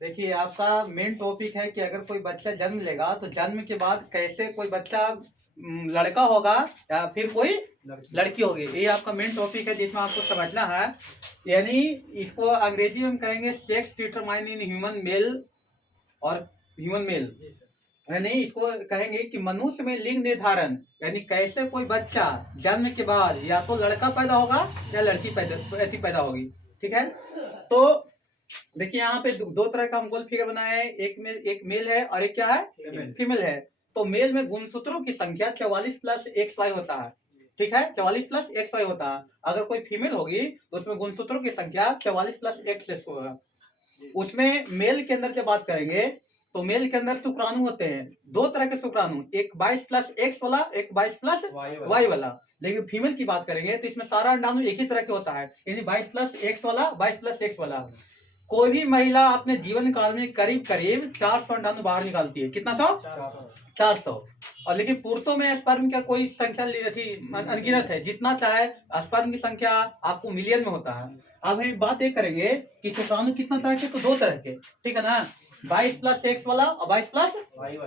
देखिए, आपका main topic है कि अगर कोई बच्चा जन्म लेगा तो जन्म के बाद कैसे कोई बच्चा लड़का होगा या फिर कोई लड़की होगी, ये आपका मेन टॉपिक है जिसमें आपको समझना है। यानी इसको अंग्रेजी में कहेंगे sex determine in human male और ह्यूमन मेल, यानी इसको कहेंगे कि मनुष्य में लिंग निर्धारण, यानी कैसे कोई बच्चा जन्म के बाद या तो लड़का पैदा होगा या लड़की पैदा होगी। ठीक है, तो देखिए यहाँ पे दो तरह का हम गोल फिगर बनाए हैं, एक मेल है और एक क्या है, फीमेल है। तो मेल में गुणसूत्रों की संख्या 44 प्लस XY होता है। ठीक है, 44 प्लस XY होता है। अगर कोई फीमेल होगी तो उसमें गुणसूत्रों की संख्या 44 प्लस XX होगा। उसमें मेल के अंदर जब बात करेंगे तो मेल के अंदर शुक्राणु होते हैं, दो तरह के शुक्राणु, एक 22 प्लस X वाला, एक 22 प्लस Y वाला। लेकिन फीमेल की बात करेंगे तो इसमें सारा अंडाणु एक ही तरह के होता है, यानी 22 प्लस X वाला, 22 प्लस X वाला। कोई भी महिला अपने जीवन काल में करीब करीब 400 अंडाणु बाहर निकालती है। कितना 400। और लेकिन पुरुषों में स्पर्म का कोई संख्या अनगिनत है, जितना चाहे स्पर्म की संख्या आपको मिलियन में होता है। अब हम बात ये करेंगे कि शुक्राणु कितना तरह के, तो दो तरह के। ठीक है ना, 22 प्लस X वाला और 22 प्लस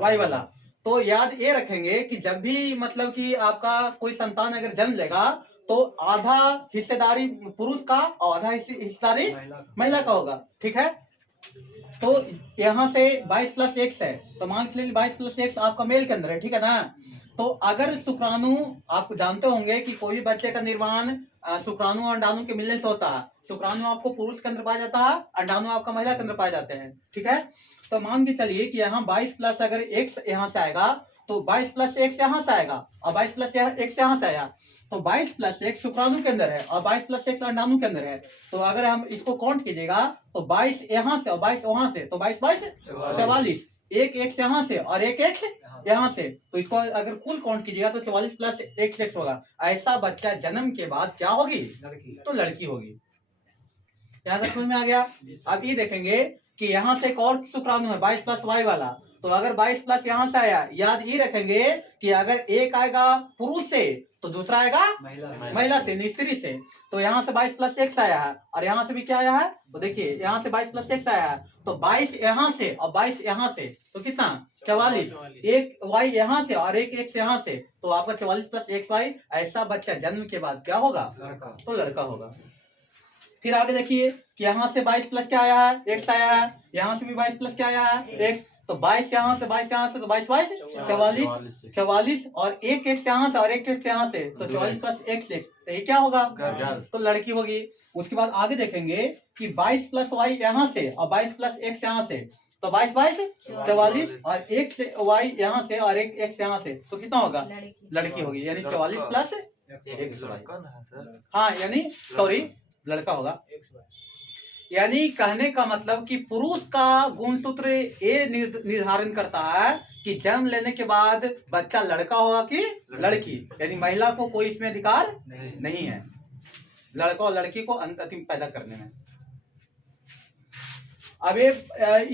Y वाला। तो याद ये रखेंगे कि जब भी मतलब कि आपका कोई संतान अगर जन्म लेगा तो आधा हिस्सेदारी पुरुष का और आधा हिस्सेदारी महिला का होगा। ठीक है, तो यहाँ से 22 प्लस X है, तो मान के लिए 22 प्लस X आपका मेल के अंदर है। ठीक है ना, तो अगर शुक्राणु, आप जानते होंगे कि कोई भी बच्चे का निर्माण शुक्राणु और अंडाणु के मिलने से होता है। शुक्राणु आपको पुरुष के अंदर पाया जाता है, अंडाणु आपका महिला के अंदर पाए जाते हैं। ठीक है, तो मान के चलिए कि यहाँ 22 प्लस अगर X यहाँ से आएगा तो 22 प्लस X यहाँ से आएगा और 22 प्लस X यहाँ से आया, तो 22 प्लस X शुक्राणु के अंदर है और 22 प्लस X अंडाणु के अंदर है। तो अगर हम इसको काउंट कीजिएगा तो 22 यहाँ से और 22 वहां से, तो 22 22 44, एक X यहाँ से और एक X यहाँ से, तो इसको अगर कुल काउंट कीजिएगा तो 44 प्लस X होगा। ऐसा बच्चा जन्म के बाद क्या होगी, तो लड़की होगी। यहाँ तक समझ में आ गया। अब ये देखेंगे कि यहाँ से एक और शुक्राणु है 22 प्लस Y वाला, तो अगर 22 प्लस यहाँ से आया, याद ये रखेंगे कि अगर एक आएगा पुरुष से तो दूसरा आएगा महिला से, स्त्री से। तो यहाँ से 22 प्लस X आया है और यहाँ से भी क्या आया है, तो देखिए यहाँ से 22 प्लस X आया है, तो 22 यहाँ से और 22 यहाँ से, तो कितना 44, एक Y यहाँ से और एक X यहाँ से, तो आपका 44 प्लस XY। ऐसा बच्चा जन्म के बाद क्या होगा, तो लड़का होगा। फिर आगे देखिए कि यहाँ से 22 प्लस क्या आया है, X आया है, यहाँ से भी 22 प्लस क्या आया है, X। तो 22 यहाँ से 22 यहाँ से, तो 22 22 44 और एक X यहाँ से और एक X यहाँ से, तो 44 प्लस X, तो ये क्या होगा, तो लड़की होगी। उसके बाद आगे देखेंगे कि 22 प्लस Y यहाँ से और 22 प्लस X यहाँ से, तो 22 22 44 और एक से Y यहाँ से और एक X यहाँ से, तो कितना होगा, लड़की होगी। यानी 44 प्लस X, हाँ यानी सॉरी लड़का होगा। यानी कहने का मतलब कि पुरुष का गुणसूत्र ये निर्धारण करता है कि जन्म लेने के बाद बच्चा लड़का होगा कि लड़की, यानी महिला को कोई इसमें अधिकार नहीं है लड़का और लड़की को अंतिम पैदा करने में। अब ये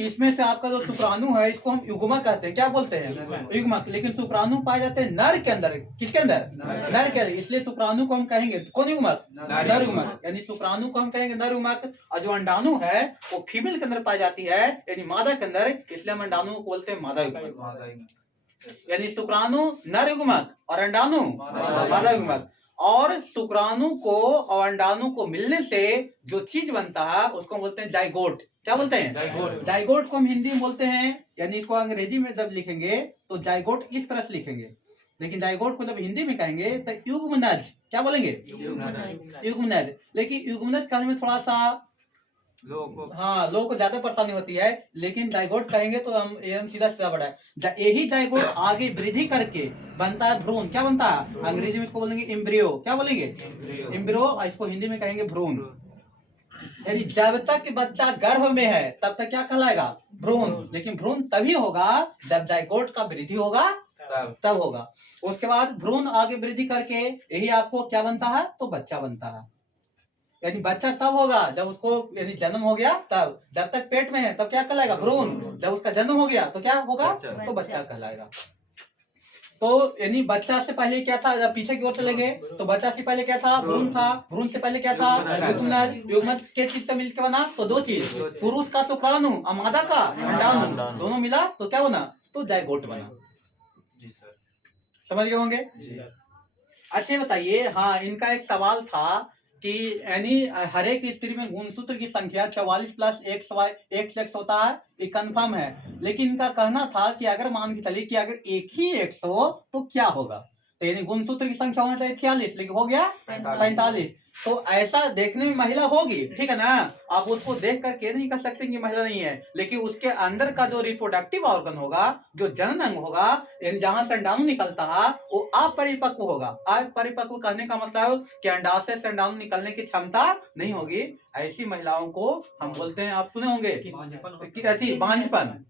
इसमें से आपका जो शुक्राणु है इसको हम युग्मक कहते हैं, क्या बोलते हैं, युग्मक। लेकिन शुक्राणु पाए जाते हैं नर के अंदर, किसके अंदर, नर के अंदर, इसलिए शुक्राणु को हम कहेंगे कौन युग्मक, नर युग्मक। यानी शुक्राणु को हम कहेंगे नर युग्मक, और जो अंडाणु है वो फीमेल के अंदर पाई जाती है, यानी मादा के अंदर, इसलिए हम अंडाणु को बोलते हैं मादा युग्मक। यानी शुक्राणु नर युग्मक और अंडाणु मादा युग्मक। और शुक्राणु को और अंडाणु को मिलने से जो चीज बनता है उसको बोलते हैं जाइगोट। क्या बोलते हैं, जाइगोट। जाइगोट को हम हिंदी में बोलते हैं, यानी इसको अंग्रेजी में जब लिखेंगे तो जाइगोट इस तरह से लिखेंगे, लेकिन जाइगोट को जब हिंदी में कहेंगे तो युग्मनज, क्या बोलेंगे, युग्मनज। लेकिन युग्मनज कहने में थोड़ा सा लोगों को ज्यादा परेशानी होती है, लेकिन जाइगोट कहेंगे तो हम सीधा सीधा बढ़ा है। यही जाइगोट आगे वृद्धि करके बनता है भ्रूण। क्या बनता है, अंग्रेजी में इसको बोलेंगे एम्ब्रियो। क्या बोलेंगे, एम्ब्रियो, और इसको हिंदी में कहेंगे भ्रूण। यदि जब तक बच्चा गर्भ में है तब तक क्या कहलाएगा, भ्रूण। लेकिन भ्रूण तभी होगा जब जाइगोट का वृद्धि होगा, तब होगा। उसके बाद भ्रूण आगे वृद्धि करके यही आपको क्या बनता है, तो बच्चा बनता है। यानी बच्चा तब होगा जब उसको, यदि जन्म हो गया तब, जब तक पेट में है तब क्या कहलाएगा, भ्रूण। जब उसका जन्म हो गया तो क्या होगा, तो बच्चा कहलाएगा। तो यानी बच्चा से पहले क्या था, जब पीछे की ओर चलेंगे तो बच्चा से पहले क्या था, भ्रूण था, भ्रूण से पहले क्या था, युग्मनज, युग्मनज के चीज से मिलकर बना तो दो चीज, पुरुष का शुक्राणु और मादा का अंडाणु, दोनों मिला तो क्या बना, तो जायगोट बना। जी सर, समझ गए होंगे। अच्छा बताइए, हाँ इनका एक सवाल था कि यानी हर एक स्त्री में गुणसूत्र की संख्या 44 प्लस एक्स होता है, ये कंफर्म है, लेकिन इनका कहना था कि अगर मान के चलिए कि अगर एक ही एक्स हो तो क्या होगा, तो यानी गुणसूत्र की संख्या होना चाहिए 46, लेकिन हो गया 45। तो ऐसा देखने में महिला होगी, ठीक है ना, आप उसको देख करके नहीं कह सकते कि महिला नहीं है, लेकिन उसके अंदर का जो रिप्रोडक्टिव ऑर्गन होगा, जो जनन अंग होगा, जहां से अंडाणु निकलता है वो अपरिपक्व होगा। अपरिपक्व कहने का मतलब कि अंडाशय से अंडाणु निकलने की क्षमता नहीं होगी, ऐसी महिलाओं को हम बोलते हैं, आप सुने होंगे बांझपन,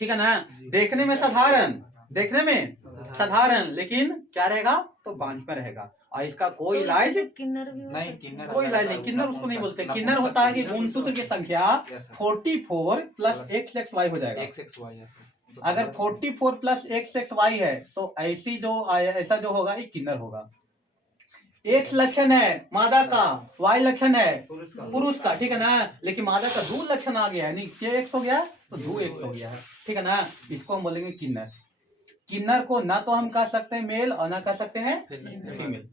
ठीक है ना, देखने में साधारण, देखने में साधारण, लेकिन क्या रहेगा, तो बांझपन रहेगा, और इसका कोई इलाज किन्नर भी नहीं, किन्नर कोई इलाज नहीं। किन्नर उसको नहीं बोलते, किन्नर होता है कि गुणसूत्र की संख्या 44 प्लस XXY हो जाएगा। अगर 44 प्लस XXY है तो ऐसी जो ऐसा जो होगा ये किन्नर होगा। X लक्षण है मादा का, Y लक्षण है पुरुष का, ठीक है ना, लेकिन मादा का दो लक्षण आ गया है, नहीं X हो गया तो 2X हो गया है, ठीक है ना, इसको हम बोलेंगे किन्नर। किन्नर को ना तो हम कह सकते हैं मेल और ना कह सकते हैं फीमेल,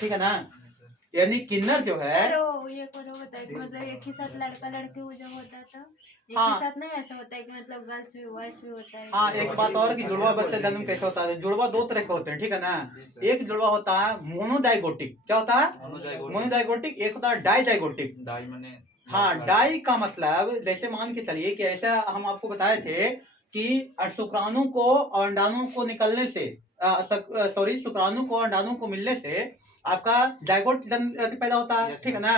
ठीक है ना, यानी किन्नर जो है, ये करो बताए कि मतलब एक ही साथ लड़का लड़की वो जब होता था एक हाँ। ही साथ नहीं ऐसा होता है कि मतलब गर्ल्स भी बॉयज भी होता है। हाँ एक बात और कि जुड़वा बच्चा जन्म कैसे होता है, जुड़वा दो तरह के होते हैं, ठीक है ना, एक जुड़वा होता है मोनोजाइगोटिक, क्या होता है मोनोजाइगोटिक, एक होता है डाइजाइगोटिक। डाई माने, हाँ डाई का मतलब जैसे मान के चलिए कि ऐसा हम आपको बताए थे कि शुक्राणु को और अंडाणु को निकलने से, शुक्राणु को अंडाणु को मिलने से आपका जायगोट जन्म पैदा होता है, ठीक है ना,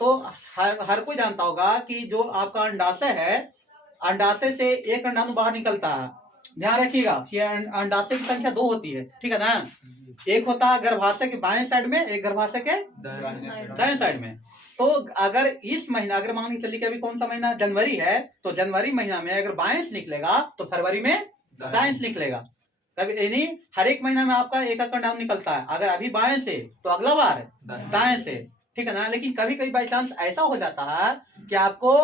तो हर कोई जानता होगा कि जो आपका अंडाशय है, अंडाशय से एक अंडाणु बाहर निकलता है, ध्यान रखिएगा कि अंडाशय की संख्या 2 होती है, ठीक है ना, एक होता है गर्भाशय के बाएं साइड में, एक गर्भाशय के दाएं साइड में। तो अगर इस महीना, अगर मान के चलिए कि अभी कौन सा महीना जनवरी है, तो जनवरी महीना में अगर बाएं से निकलेगा तो फरवरी में दाएं से निकलेगा, कभी यानी हर एक महीना में आपका एक अंडाणु निकलता है, अगर अभी बाएं से तो अगला बार दाएं से, ठीक है ना, लेकिन कभी कभी बाई चांस ऐसा हो जाता है कि आपको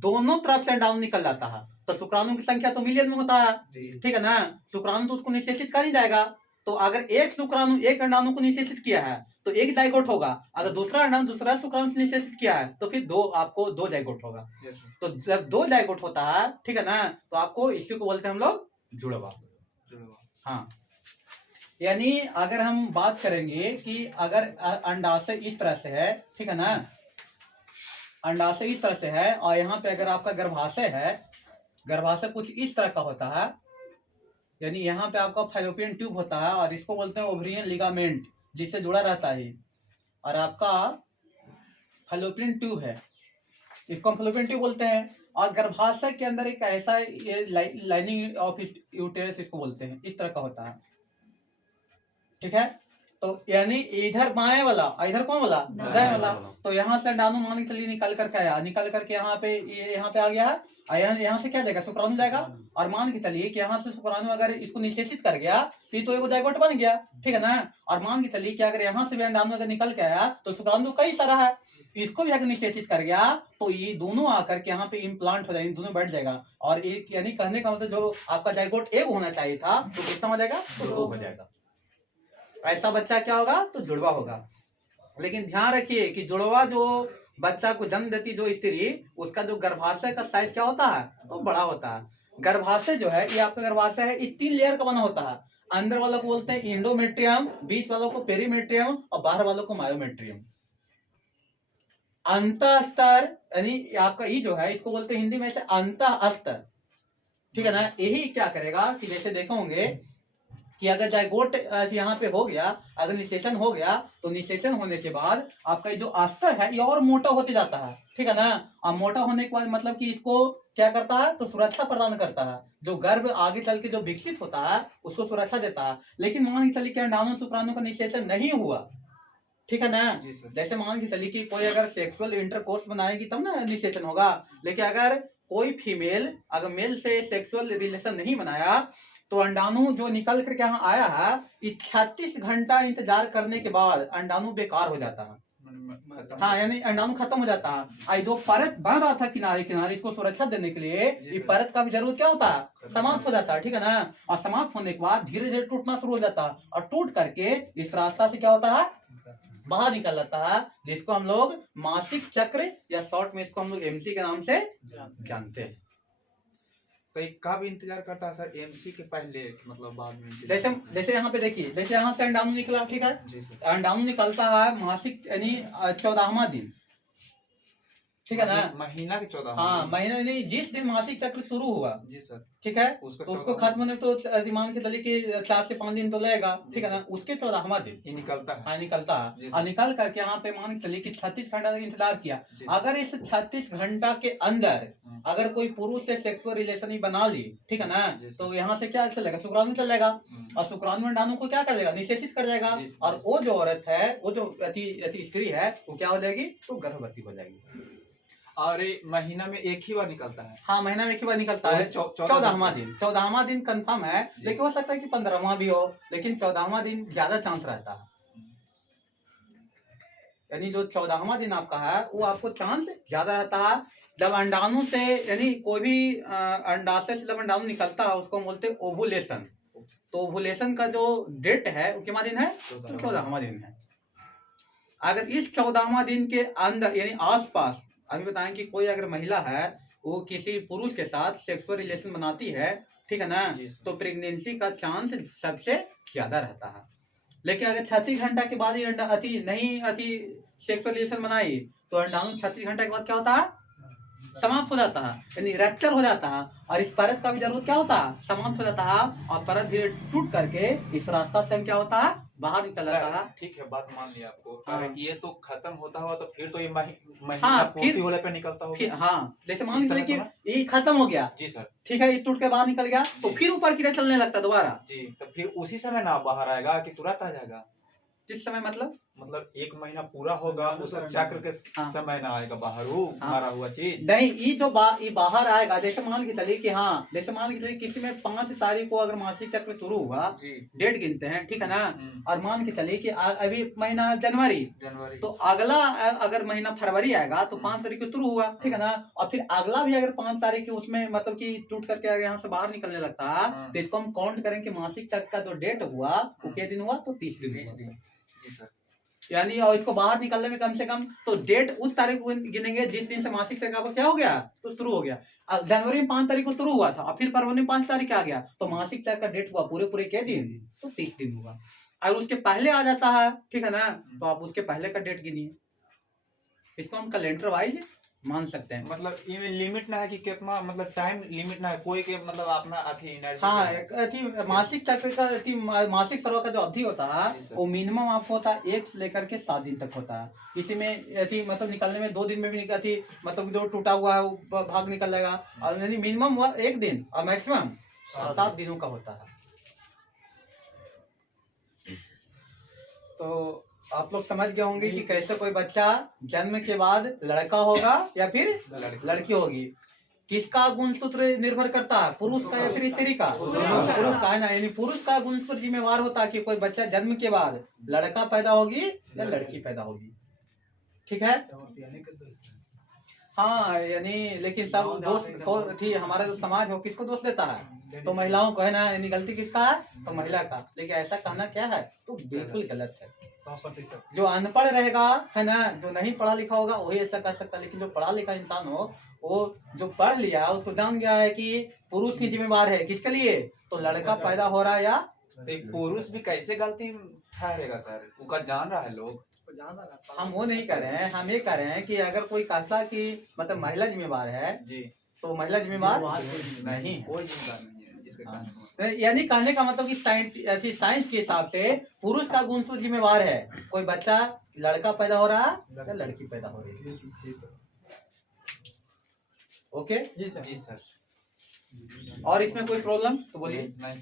दोनों तरफ से अंडाणु निकल जाता है, तो शुक्राणु की संख्या तो मिलियन में होता है, ठीक है ना, शुक्राणु तो उसको निषेचित कर ही जाएगा, तो अगर एक शुक्राणु एक अंडाणु को निषेचित किया है तो एक जायगोट होगा, अगर दूसरा अंडाणु दूसरा शुक्राणु से निषेचित किया है तो फिर आपको दो जायगोट होगा। तो जब दो जायगोट होता है, ठीक है ना, तो आपको इसी को बोलते हैं हम लोग जुड़वा। हाँ यानी अगर हम बात करेंगे कि अगर अंडाशय इस तरह से है, ठीक है ना, अंडाशय इस तरह से है और यहाँ पे अगर आपका गर्भाशय है, गर्भाशय कुछ इस तरह का होता है, यानी यहाँ पे आपका फैलोपियन ट्यूब होता है और इसको बोलते हैं ओवरियन लिगामेंट, जिससे जुड़ा रहता है, और आपका फैलोपियन ट्यूब है, इसको हम फैलोपियन ट्यूब बोलते हैं, और गर्भाशय के अंदर एक ऐसा ये लाइनिंग ऑफ यूटेरस इसको बोलते हैं, इस तरह का होता है, ठीक है, तो यानी इधर बाएं वाला, इधर कौन वाला, दाएं वाला, तो यहाँ से अंडाणु मान के चलिए निकल करके आया, निकल करके यहाँ पे यहाँ पे आ गया है, यहाँ से क्या जाएगा, शुक्राणु जाएगा, और मान के चलिए कि यहाँ से शुक्राणु अगर इसको निषेचित कर गया तो एक जायगोट बन गया, ठीक है ना, और मान के चलिए कि अगर यहाँ से भी अंडाणु अगर निकल के आया तो शुक्राणु कई सारा है, इसको भी अगर निषेचित कर गया तो ये दोनों आकर के यहाँ पे इम्प्लांट हो जाएंगे, दोनों बैठ जाएगा, और एक यानी कहने का मतलब जो आपका जायगोट एक होना चाहिए था तो कितना हो जाएगा, तो 2 हो जाएगा, ऐसा बच्चा क्या होगा, तो जुड़वा होगा। लेकिन ध्यान रखिए कि जुड़वा जो बच्चा को जन्म देती जो स्त्री, उसका जो गर्भाशय का साइज क्या होता है, तो बड़ा होता है। गर्भाशय जो है, ये आपका गर्भाशय है, ये 3 लेयर का बना होता है, अंदर वालों को बोलते हैं इंडोमेट्रियम, बीच वालों को पेरीमेट्रियम और बाहर वालों को मायोमेट्रियम। अंतःस्तर यानी आपका ये जो है, इसको बोलते हैं हिंदी में से अंतःस्तर, ठीक है ना, यही क्या करेगा कि जैसे देखे होंगे कि अगर जायगोट यहाँ पे हो गया, अगर निषेचन हो गया तो निषेचन होने के बाद आपका जो अस्तर है ये और मोटा होते जाता है, ठीक है ना, और मोटा होने के बाद मतलब कि इसको क्या करता है, तो सुरक्षा प्रदान करता है, जो गर्भ आगे चल के जो विकसित होता है उसको सुरक्षा देता है। लेकिन मान के चलिए कि अंडाणु शुक्राणु का निषेचन नहीं हुआ, ठीक है ना, जैसे मान के चलिए कि कोई अगर सेक्सुअल इंटरकोर्स बनाएगी तब ना निषेचन होगा, लेकिन अगर कोई फीमेल अगर मेल से सेक्सुअल रिलेशन नहीं बनाया तो अंडाणु जो निकल करके यहाँ आया है, ये 36 घंटा इंतजार करने के बाद अंडाणु बेकार हो जाता है। हाँ, यानी अंडाणु खत्म हो जाता है। आई जो परत बन रहा था किनारे किनारे, इसको सुरक्षा देने के लिए ये परत का भी जरूरत क्या होता है, समाप्त हो जाता है, ठीक है ना। और समाप्त होने के बाद धीरे धीरे टूटना शुरू हो जाता है, और टूट करके इस रास्ता से क्या होता है, बाहर निकल जाता है, जिसको हम लोग मासिक चक्र या शॉर्ट में इसको हम लोग एमसी के नाम से जानते हैं। तो एक कब इंतजार करता है सर, एमसी के पहले मतलब बाद में? जैसे यहाँ पे देखिए, जैसे यहाँ से अंडाणु निकला, ठीक है, जी सर। अंडाणु निकलता है मासिक यानी 14वां दिन, ठीक है ना। महीना के 14। हाँ, महीना नहीं, जिस दिन मासिक चक्र शुरू हुआ, जी सर, ठीक है, तो उसको उसको खत्म होने में तो मान के चलिए कि 4 से 5 दिन तो लगेगा, ठीक है ना। उसके 14वां दिन ये निकलता है। हाँ, निकलता है, और निकल करके यहाँ पे मान के चलिए कि 36 घंटा तक इंतजार किया। अगर इस 36 घंटा के अंदर अगर कोई पुरुष से सेक्सुअल रिलेशन ही बना ली, ठीक है ना, तो यहाँ से क्या चलेगा, शुक्राणु चल जाएगा, और शुक्राणु अंडाणु को क्या करेगा, निषेचित कर जाएगा, और वो जो औरत है, वो जो अति स्त्री है, वो क्या हो जाएगी, तो गर्भवती हो जाएगी। और महीना में एक ही बार निकलता है? हाँ, महीना में एक ही बार निकलता है, 14वां दिन। 14वां दिन कंफर्म है, लेकिन हो सकता है कि 15वां भी हो, लेकिन 14वां दिन ज्यादा चांस रहता है। यानी जो 14वां दिन आपका है, वो आपको चांस ज्यादा रहता है। जब अंडाणु से यानी कोई भी अंडाशय से जब अंडाणु निकलता है, उसको बोलते हैं ओवुलेशन। तो ओवुलेशन का जो डेट है वो कितना दिन है, तो 14वां दिन है। अगर इस 14वां दिन के अंदर यानी आसपास, अभी बताएं कि कोई अगर महिला है वो किसी पुरुष के साथ सेक्सुअल रिलेशन बनाती है, ठीक है ना, तो प्रेगनेंसी का चांस सबसे ज्यादा रहता है। लेकिन अगर 36 घंटा के बाद ही अति सेक्सुअल रिलेशन बनाई, तो अंडाणु 36 घंटा के बाद क्या होता है, समाप्त हो जाता है, यानी रैप्चर हो जाता है, और इस परत का भी जरूरत क्या होता है, समाप्त हो जाता है, और परत धीरे टूट करके इस रास्ता से क्या होता है, बाहर निकल जाता है। ठीक है, बात मान लिया आपको। हाँ। ये तो खत्म होता हुआ, तो फिर तो ये महीना हाँ, पूर्ति होने पे निकलता होगा। हाँ, जैसे मान लीजिए कि ये खत्म हो गया, जी सर, ठीक है, ये टूट के बाहर निकल गया, तो फिर ऊपर की तरफ चलने लगता है दोबारा। जी, तो फिर उसी समय ना बाहर आएगा कि तुरंत आ जाएगा? किस समय मतलब 1 महीना पूरा होगा, उस चक्र के हाँ। समय ना आएगा बाहर वो मारा हुआ चीज? नहीं, ये जो ये बाहर आएगा, जैसे मान के चलिए कि हाँ, जैसे मान के चलिए किसी में 5 तारीख को अगर मासिक चक्र शुरू हुआ, डेट गिनते हैं, ठीक है ना, और मान के चलिए कि अभी महीना जनवरी, तो अगला अगर महीना फरवरी आएगा तो 5 तारीख को शुरू हुआ, ठीक है ना, और फिर अगला भी अगर 5 तारीख के उसमें मतलब कि टूट करके अगर यहाँ से बाहर निकलने लगता है, तो इसको हम काउंट करें कि मासिक चक्र का जो डेट हुआ वो क्या दिन हुआ, तो 30 दिन। यानी और इसको बाहर निकलने में कम से कम तो डेट उस तारीख को गिनेंगे जिस दिन से मासिक चक्र आपका क्या हो गया, तो शुरू हो गया। जनवरी में 5 तारीख को शुरू हुआ था, और फिर फरवरी में 5 तारीख आ गया, तो मासिक चक्र का डेट हुआ पूरे क्या दिन, तो 30 दिन हुआ। अगर उसके पहले आ जाता है, ठीक है ना, तो आप उसके पहले का डेट गिनिए। इसको हम कैलेंडर वाइज मान सकते हैं। मतलब ये लिमिट ना है कि कितना, मतलब टाइम लिमिट ना है कोई के, मतलब अपना अथी एनर्जी। हाँ, अथी मासिक चक्र का अथी मासिक स्राव का जो अवधि होता है, वो मिनिमम आपको होता है 1 से लेकर के 7 दिन तक होता है। इसी में अथी मतलब निकलने में 2 दिन में भी अथी मतलब जो टूटा हुआ है वो भाग निकल जाएगा, और यानी मिनिमम 1 दिन और मैक्सिमम 7 दिनों का होता है। तो आप लोग समझ गए होंगे कि कैसे कोई बच्चा जन्म के बाद लड़का होगा या फिर लड़की होगी। किसका गुणसूत्र निर्भर करता है, पुरुष का या फिर स्त्री का? पुरुष का है ना, यानी पुरुष का गुणसूत्र जिम्मेवार होता है कि कोई बच्चा जन्म के बाद लड़का पैदा होगी या लड़की पैदा होगी, ठीक है। हाँ, यानी लेकिन सब दोष थी हमारा जो समाज हो किसको दोष देता है, तो महिलाओं को है ना, यानी गलती किसका है, तो महिला का। लेकिन ऐसा कहना क्या है, तो बिल्कुल गलत है। 100%। जो अनपढ़ रहेगा है ना, जो नहीं पढ़ा लिखा होगा वही ऐसा कर सकता है, लेकिन जो पढ़ा लिखा इंसान हो, वो जो पढ़ लिया उसको जान गया है कि पुरुष की जिम्मेवार है किसके लिए, तो लड़का पैदा हो रहा है या पुरुष भी कैसे गलती ठहरेगा सर, उनका जान रहा है लोग। हम वो नहीं कर रहे हैं, हम ये कह रहे हैं कि अगर कोई कहता कि मतलब महिला जिम्मेवार है जी, तो महिला जिम्मेवार नहीं है। कोई जिम्मेदार नहीं है इसका। हाँ। यानी कहने का मतलब कि साइंस के हिसाब से पुरुष का गुणसूत्र जिम्मेवार है, कोई बच्चा लड़का पैदा हो रहा है या लड़की पैदा हो रही है। ओके जी सर। और इसमें कोई प्रॉब्लम तो बोलिए। नहीं।